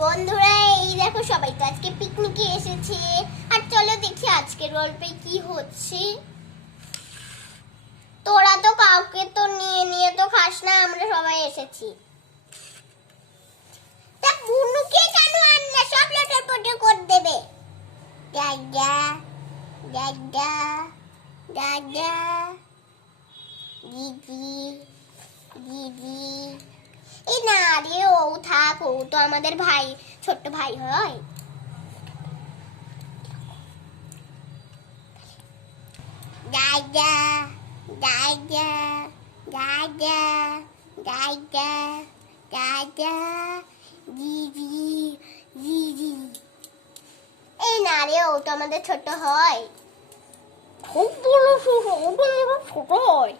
বন্ধুরা এই দেখো সবাই তো আজকে পিকনিকে এসেছে। আর চলো দেখি আজকের গল্পে কি হচ্ছে। তোরা তো কাউকে তো নিয়ে নিয়ে তো খাস না, আমরা সবাই এসেছি। তা বুনুকে কেন আনলা? সব লটপট করে দেবে। দাদা দাদা দাদা দিদি দিদি। এই না রে, ও থাক, ও তো আমাদের ভাই, ছোট্ট ভাই হয়। দাদা দাদা দাদা দাদা দাদা দিদি দিদি। এই না রে, ও তো আমাদের ছোট হয়। খুব বড় ছোট হয়।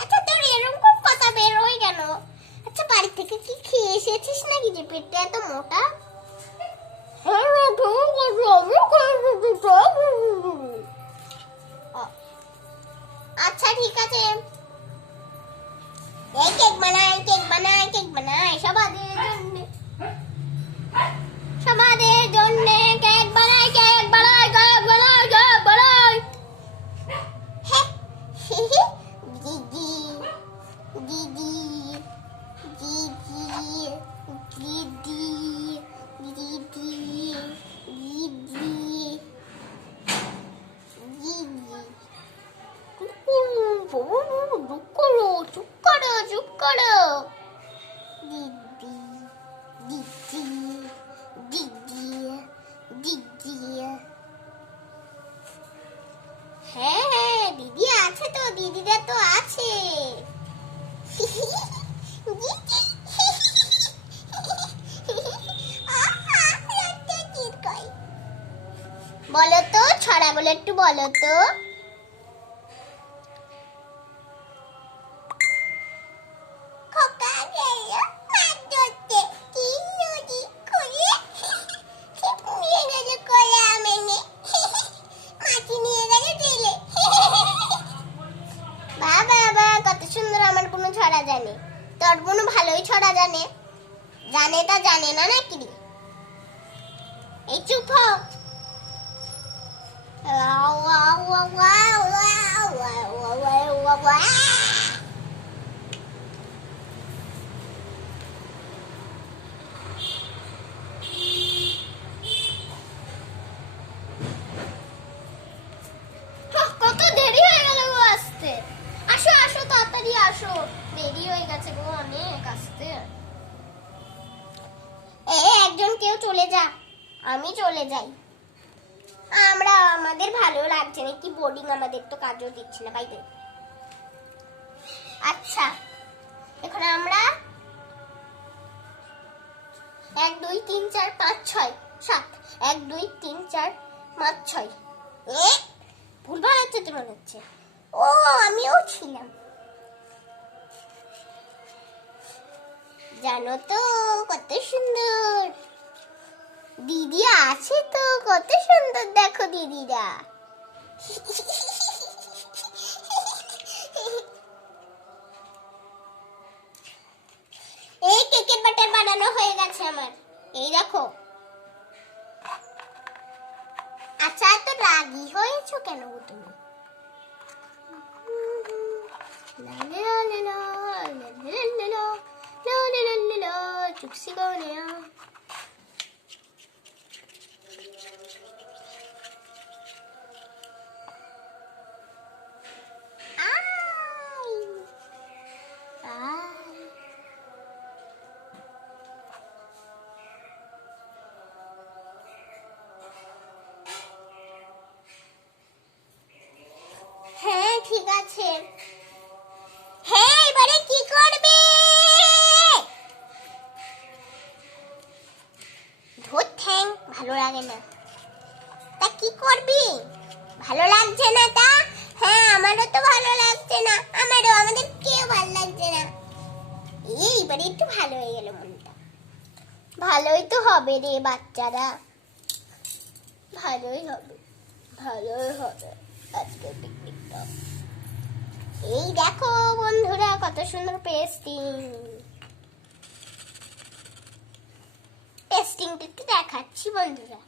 আচ্ছা তোর এরকম কথা বের হয়ে কেন? আচ্ছা বাড়ি থেকে কি খেয়ে এসেছিস নাকি যে পেটটা এত মোটা? আচ্ছা ঠিক আছে, এই কেক বানাই কেক বানাই কেক বানাই সবাদের জন্য কেক বানাই কেক বানাই কেক বানাই কেক বানাই। দিদি দিদি দিদি দিদি দিদি দিদি দিদি। চুপ করো দিদি দিদি দিদি দিদি। হ্যাঁ হ্যাঁ দিদি আছে তো, দিদিরা তো আছে। বলো তো ছড়াগুলো একটু বলো তো। ছড়া জানে, তোর বোনও ভালোই ছড়া জানে। জানে তা জানে না নাকি? এই চুপ হও। কত দেরি হয়ে গেল গো আসতে। আসো আসো তাড়াতাড়ি আসো, দেরি হয়ে গেছে গো অনেক আসতে। একজন কেউ চলে যা, আমি চলে যাই। আমাদের ভালো লাগছে না, কি বোর্ডিং, আমাদের তো কাজও দিচ্ছে না বাইরে। আচ্ছা এখন আমরা 1 2 3 4 5 6 7 1 2 3 4 5 6 ভুলভাল হচ্ছে তো মনে হচ্ছে। ও আমিও ছিলাম জানো তো, কত সুন্দর দিদি আছে তো, কত সুন্দর দেখো দিদিরা। এই কেকের ব্যাটার বানানো হয়ে গেছে আমার, এই দেখো। আচ্ছা এত রাগী হয়েছো কেন তুমি? চুপসি গনে হ্যাঁ ঠিক আছে। হ্যাঁ এবারে কি করবে? ধুর ঠ্যাং, ভালো লাগে না। তা কি করবি? ভালো লাগছে না তা? হ্যাঁ আমারও তো ভালো লাগছে না, আমাদের কেউ ভালো লাগছে না। এইবারে একটু ভালো হয়ে গেল মনটা। ভালোই তো হবে রে বাচ্চারা, ভালোই হবে আজকে পিকনিকটা। এই দেখো বন্ধুরা কত সুন্দর পেস্টিং। টেস্টিংটা একটু দেখাচ্ছি বন্ধুরা।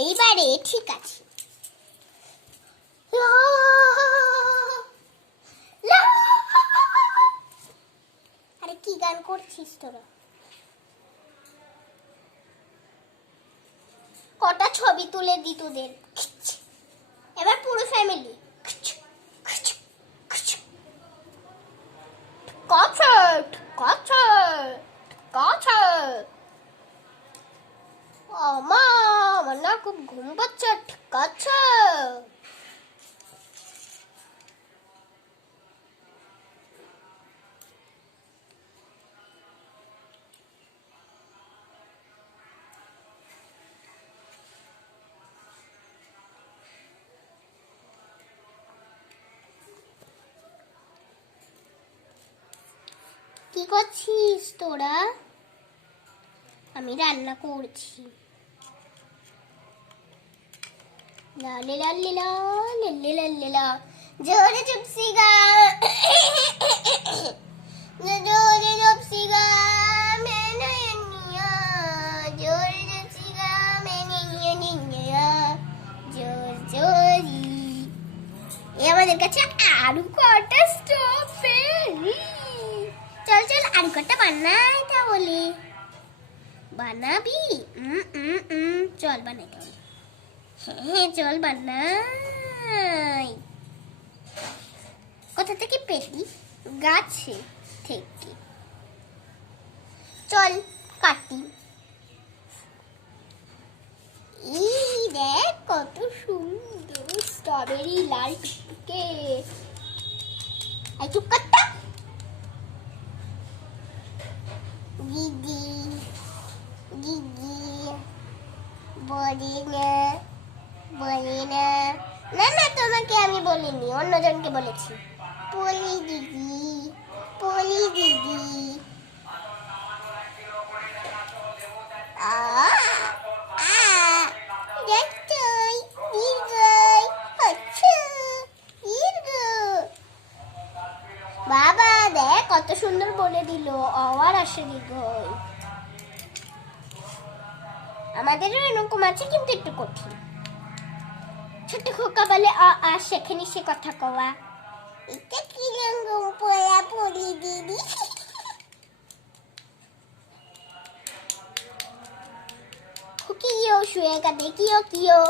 এইবারে ঠিক আছে। আরে কি গান করছিস তোরা? কটা ছবি তুলে দি তোদের, এবার পুরো ফ্যামিলি। Concert concert concert. আমার না খুব ঘুম পাচ্ছে, ঠিক আছে? কি করছিস তোরা? আমি রান্না করছি। লালে লালে লালে লালে লা জোরে চুপসি গা, জোরে চুপসি গা মেনে নিয়া, জোরে চুপসি গা মেনে নিয়া, জোর জোরি। আমাদের কাছে আরো কটা স্ট্রবেরি। চল চল আরো কটা বানাই তাহলে। বানাবি? চল বানাই তাহলে। হ্যাঁ চল বানাই। কোথা থেকে পেলি? গাছে থেকে। চল কাটি। এই দেখ কত সুন্দর স্ট্রবেরি, লাল টুকটুকে। চুপ কাটটা দিদি। দিদি বলি না, বলি না। না না তোমাকে আমি বলিনি, অন্যজনকে বলেছি। পলি দিদি, পলি দিদি। বাবা দেখ কত সুন্দর বলে দিল, আবার আসে দীর্ঘই। আমাদেরও এরকম আছে কিন্তু একটু কঠিন। ছোট খোকা বলে আ সেখানে সে কথা কওয়া। এটা কি রকম পড়া পড়ি দিদি? খুকিও শুয়ে গা দেখিও কিও।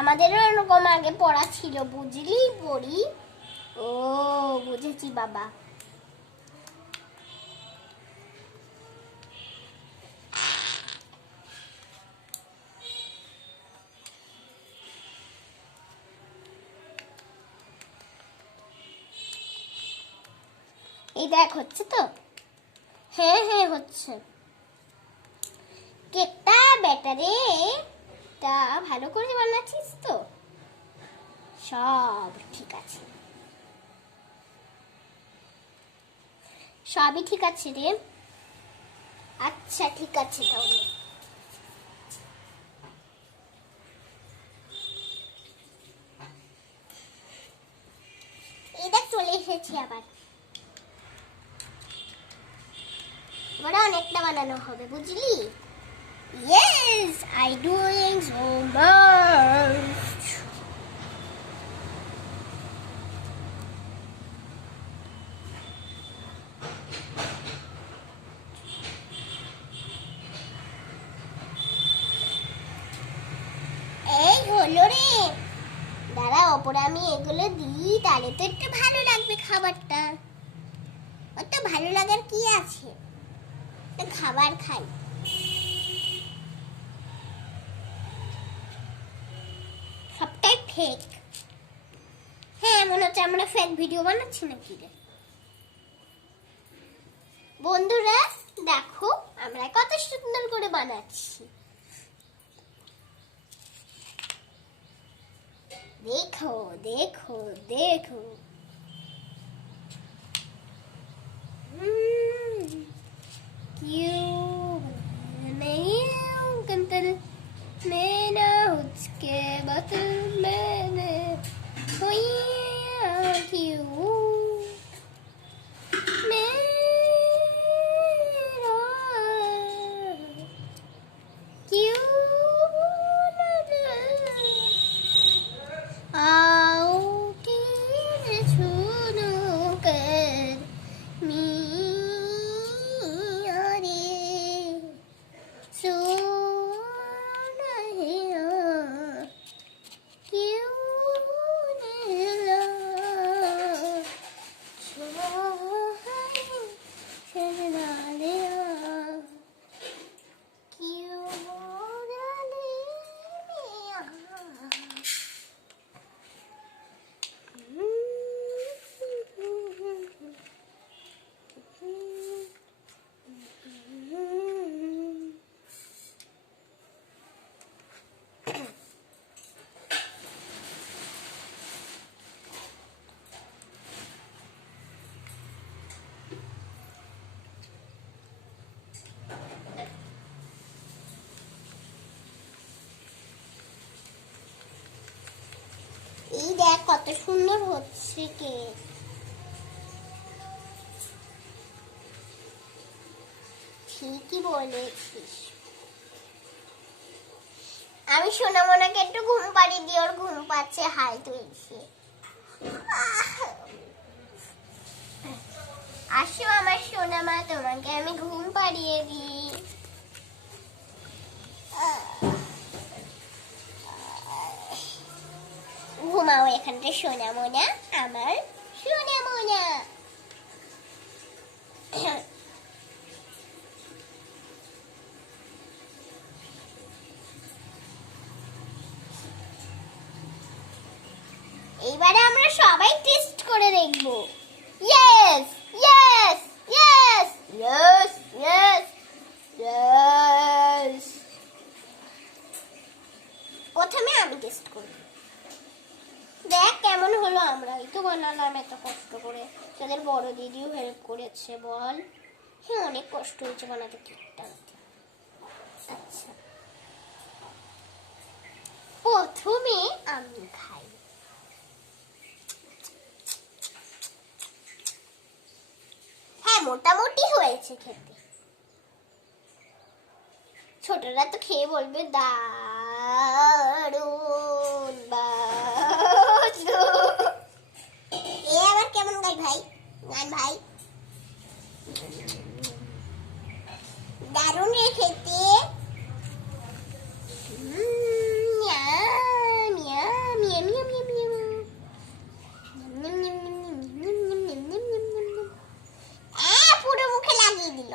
আমাদেরও এরকম আগে পড়া ছিল, বুঝলি পড়ি। ও বুঝেছি বাবা। এই দেখ হচ্ছে তো? হ্যাঁ হ্যাঁ হচ্ছে। কেকটা ব্যাটারে তা ভালো করে বানাচ্ছিস তো? সব ঠিক আছে, সবই ঠিক আছে রে। আচ্ছা ঠিক আছে তাহলে। এই দেখ চলে এসেছি আবার। এবার অনেকটা বানানো হবে বুঝলি? Yes, I doing so much. এই হলো রে। দাঁড়া ওপরে আমি এগুলো দিই, তাহলে তো একটু ভালো লাগবে খাবারটা। অত ভালো লাগার কি আছে, খাবার খাই। সবটাই ফেক। হ্যাঁ মনে হচ্ছে আমরা ফেক ভিডিও বানাচ্ছি নাকি রে। বন্ধুরা দেখো আমরা কত সুন্দর করে বানাচ্ছি। দেখো দেখো দেখো। क्यों नहीं कंतल मेरा उसके बदल में Oh yeah, cute. मेरा क्यों न आओ कि छूनू कर मिया रे सो नहीं क्यों नहीं चलना दिया क्यों डाले मिया এই দেখ কত সুন্দর হচ্ছে কেক ঠিকই বলেছিস আমি সোনামোনাকে একটু ঘুম পাড়িয়ে দিই ওর ঘুম পাচ্ছে হাই তুলছে আসো আমার সোনামা তোমাকে আমি ঘুম পাড়িয়ে দিই ঘুমাও এখানটা সোনামোনা আমার সোনামোনা এইবারে আমরা সবাই টেস্ট করে দেখব yes yes yes yes yes yes প্রথমে আমি টেস্ট করব দেখ কেমন হলো আমরাই তো বানালাম এত কষ্ট করে তাদের বড় দিদিও হেল্প করেছে বল হ্যাঁ অনেক কষ্ট হয়েছে বানাতে কেকটা আচ্ছা প্রথমে আমি খাই হ্যাঁ মোটামুটি হয়েছে খেতে ছোটরা তো খেয়ে বলবে দারুণ এ আবার কেমন গাই ভাই গান ভাই দারুণ রে খেতে পুরো মুখে লাগিয়ে দিল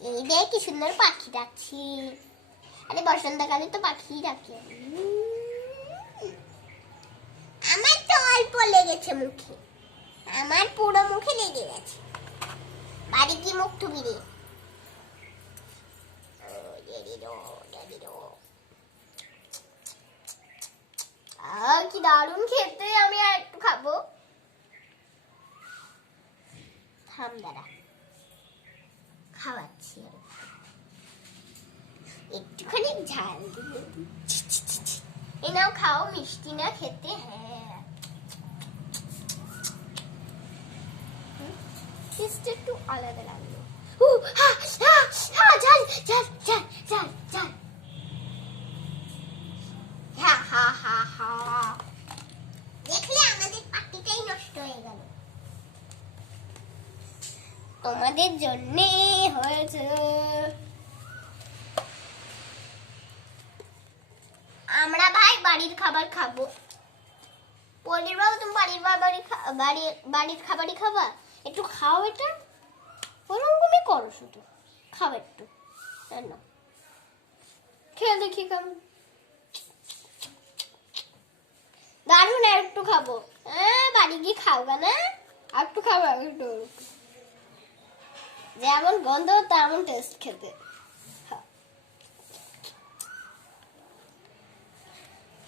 এই দেখ কি সুন্দর পাখি ডাকছি আরে বসন্তকালে তো পাখি ডাকে আমার তো অল্প লেগেছে মুখে আমার পুরো মুখে লেগে গেছে বাড়ি কি মুখ টুবি রে কি দারুণ খেতে আমি আর একটু খাবো থাম দাঁড়া খাওয়াচ্ছি একটুখানি ঝাল দিয়ে এ নাও খাও মিষ্টি না খেতে হ্যাঁ টেস্টটা একটু আলাদা লাগলো ঝাল ঝাল ঝাল ঝাল ঝাল হা হা হা হা দেখলে আমাদের পার্টিটাই নষ্ট হয়ে গেল তোমাদের জন্য হয়েছে আমরা ভাই বাড়ির খাবার খাবো পনির বাবু তুমি বাড়ির খাবারই খাবা একটু খাও এটা ওরকম তুমি করো শুধু খাও একটু না খেয়ে দেখি কেমন দারুণ আর একটু খাবো বাড়ি গিয়ে খাওয়া না আর একটু খাবো একটু যেমন গন্ধ তেমন টেস্ট খেতে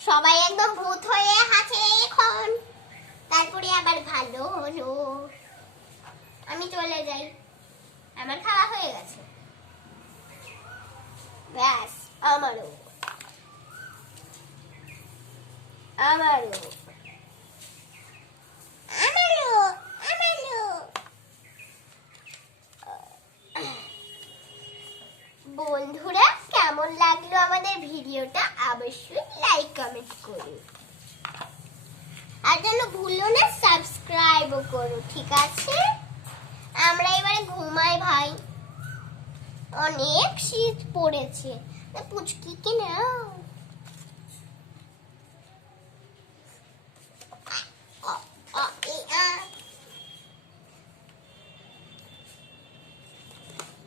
সবাই একদম ভূত হয়ে আছে এখন তারপরে আবার ভালো হলো আমি চলে যাই আমার খাওয়া হয়ে গেছে ব্যাস আমারও আমারও আমারও আমারও। বন্ধুরা, কেমন লাগলো আমাদের ভিডিওটা অবশ্যই লাইক কমেন্ট করুন, আর যেন ভুলো না সাবস্ক্রাইবও করো, ঠিক আছে? আমরা এবারে ঘুমাই ভাই, অনেক শীত পড়েছে। পুচকি কি না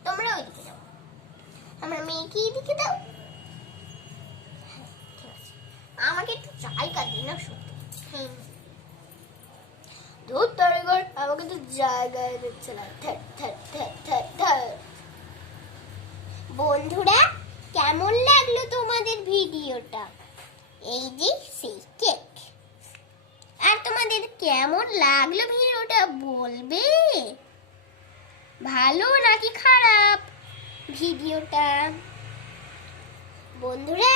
তোমরা ওইদিকে যাও, আমরা মেয়েকে এদিকে দাও। আমাকে একটু জায়গা দিন না, সত্যি ধুর তরগর, আমাকে তো জায়গায় দিচ্ছে না। বন্ধুরা, কেমন লাগলো তোমাদের ভিডিওটা? এই যে সেই কেক। আর তোমাদের কেমন লাগলো ভিডিওটা বলবে, ভালো নাকি খারাপ ভিডিওটা? বন্ধুরা